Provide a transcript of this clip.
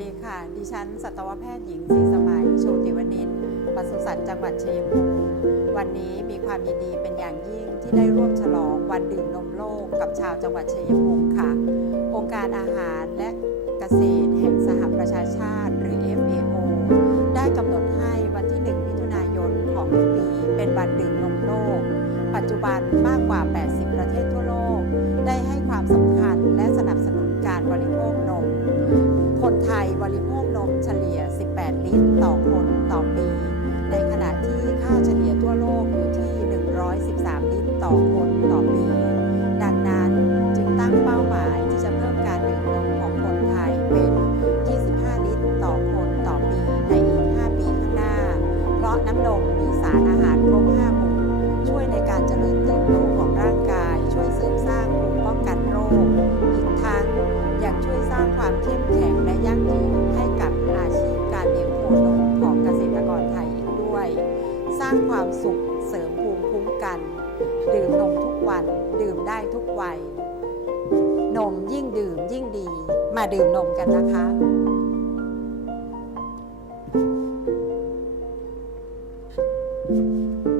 ดิฉัน สัตวแพทย์หญิงศรีสมัย โชติวนิชปศุสัตว์จังหวัดชัยภูมิวันนี้มีความยินดีเป็นอย่างยิ่งที่ได้ร่วมฉลองวันดื่มนมโลกกับชาวจังหวัดชัยภูมิค่ะ องค์การอาหารและเกษตรแห่งสหประชาชาติหรือ FAO ได้กำหนดให้วันที่ 1 มิถุนายนของทุกปีเป็นวันดื่มนมโลก ปัจจุบันมากกว่า 80 ประเทศทั่วโลก 8 ลิตรต่อคนต่อปี ในขณะที่ค่าเฉลี่ยทั่วโลกอยู่ที่ 113 ลิตรต่อคนต่อปี ดังนั้นจึงตั้งเป้าหมายที่จะเพิ่มการดื่มนมของคนไทยเป็น 25 ลิตรต่อคนต่อปีในอีก 5 ปีข้างหน้า เพราะน้ำนมมีสารอาหารครบ5หมู่ช่วยในการเจริญเติบโตของร่างกาย ช่วยเสริมสร้างภูมิป้องกันโรค อีกทั้งยังช่วยสร้างความเข้มางความสุขเสริมภูมิคุ้มกัน ดื่มนมทุกวัน ดื่มได้ทุกวัย นมยิ่งดื่มยิ่งดี มาดื่มนมกันนะคะเ